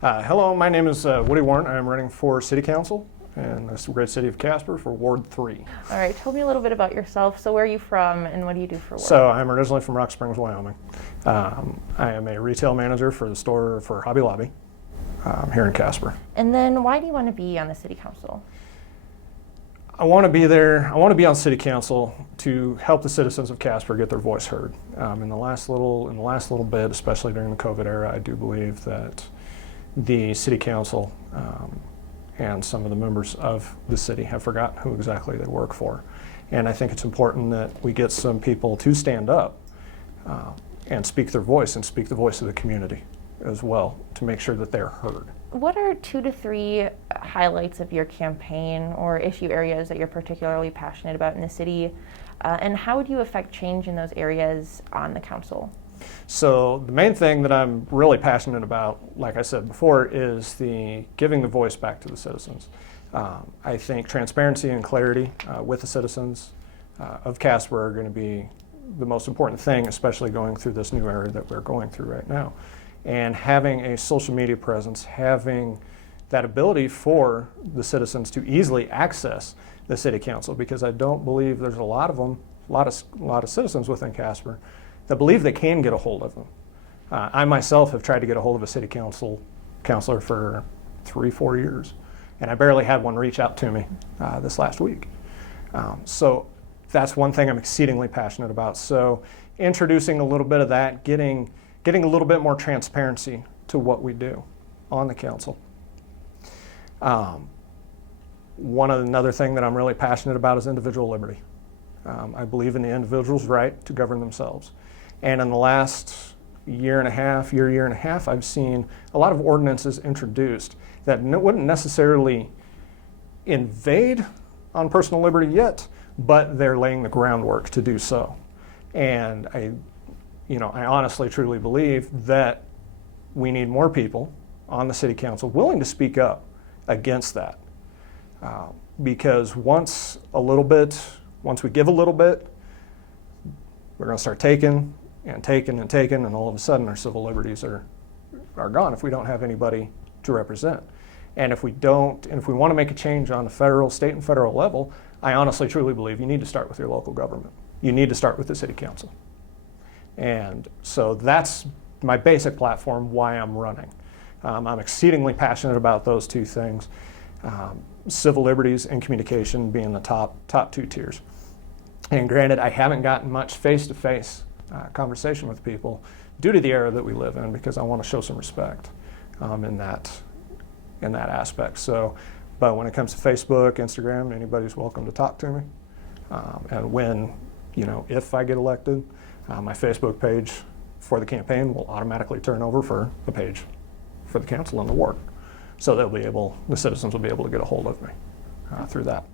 Hello, my name is Woody Warren. I am running for City Council in this great city of Casper for Ward 3. All right, tell me a little bit about yourself. So where are you from and what do you do for work? So I'm originally from Rock Springs, Wyoming. I am a retail manager for the store for Hobby Lobby here in Casper. And then why do you want to be on the City Council? I want to be there. I want to be on City Council to help the citizens of Casper get their voice heard. In the last little bit, especially during the COVID era, I do believe that the City Council and some of the members of the city have forgotten who exactly they work for. And I think it's important that we get some people to stand up and speak their voice and speak the voice of the community as well to make sure that they're heard. What are 2 to 3 highlights of your campaign or issue areas that you're particularly passionate about in the city? And how would you affect change in those areas on the council? So the main thing that I'm really passionate about, like I said before, is the giving the voice back to the citizens. I think transparency and clarity with the citizens of Casper are going to be the most important thing, especially going through this new era that we're going through right now. And having a social media presence, having that ability for the citizens to easily access the City Council, because I don't believe there's a lot of them, a lot of citizens within Casper that believe they can get a hold of them. I myself have tried to get a hold of a city councilor for 3-4 years, and I barely had one reach out to me this last week. So that's one thing I'm exceedingly passionate about. So introducing a little bit of that, getting a little bit more transparency to what we do on the council. Another thing that I'm really passionate about is individual liberty. I believe in the individual's right to govern themselves. And in the last year and a half, I've seen a lot of ordinances introduced that wouldn't necessarily invade on personal liberty yet, but they're laying the groundwork to do so. And I honestly, truly believe that we need more people on the City Council willing to speak up against that. Because once we give a little bit, we're going to start taking, and all of a sudden our civil liberties are gone if we don't have anybody to represent. And if we want to make a change on the state and federal level, I honestly, truly believe you need to start with your local government. You need to start with the City Council. And so that's my basic platform, why I'm running. I'm exceedingly passionate about those 2 things, civil liberties and communication being the top 2 tiers. And granted, I haven't gotten much face-to-face conversation with people due to the era that we live in, because I want to show some respect in that aspect. So, but when it comes to Facebook, Instagram, anybody's welcome to talk to me. And if I get elected, my Facebook page for the campaign will automatically turn over for the page for the council and the ward. So the citizens will be able to get a hold of me through that.